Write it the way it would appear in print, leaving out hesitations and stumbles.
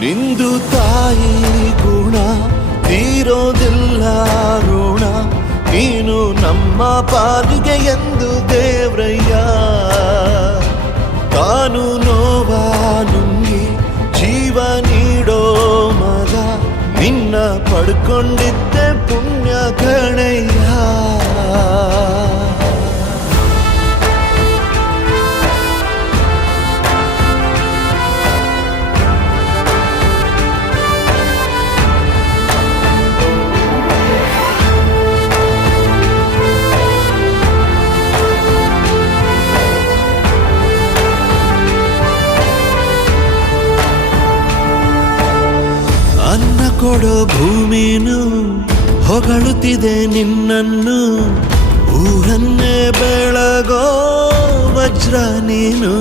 ನಿಂದು ತಾಯಿ ಗುಣ ತೀರೋದಿಲ್ಲ ಋಣ, ನೀನು ನಮ್ಮ ಪಾಲಿಗೆ ಎಂದು ದೇವ್ರಯ್ಯ. ತಾನು ನೋವಾ ನುಂಗಿ ಜೀವ ನೀಡೋ ಮಗ, ನಿನ್ನ ಪಡ್ಕೊಂಡಿದ್ದೆ ಪುಣ್ಯ ಗಣಯ್ಯ. ಅನ್ನ ಕೊಡೋ ಭೂಮಿನು ಹೊಗಳುತ್ತಿದೆ ನಿನ್ನನ್ನು, ಊರನ್ನೇ ಬೆಳಗೋ ವಜ್ರ ನೀನು.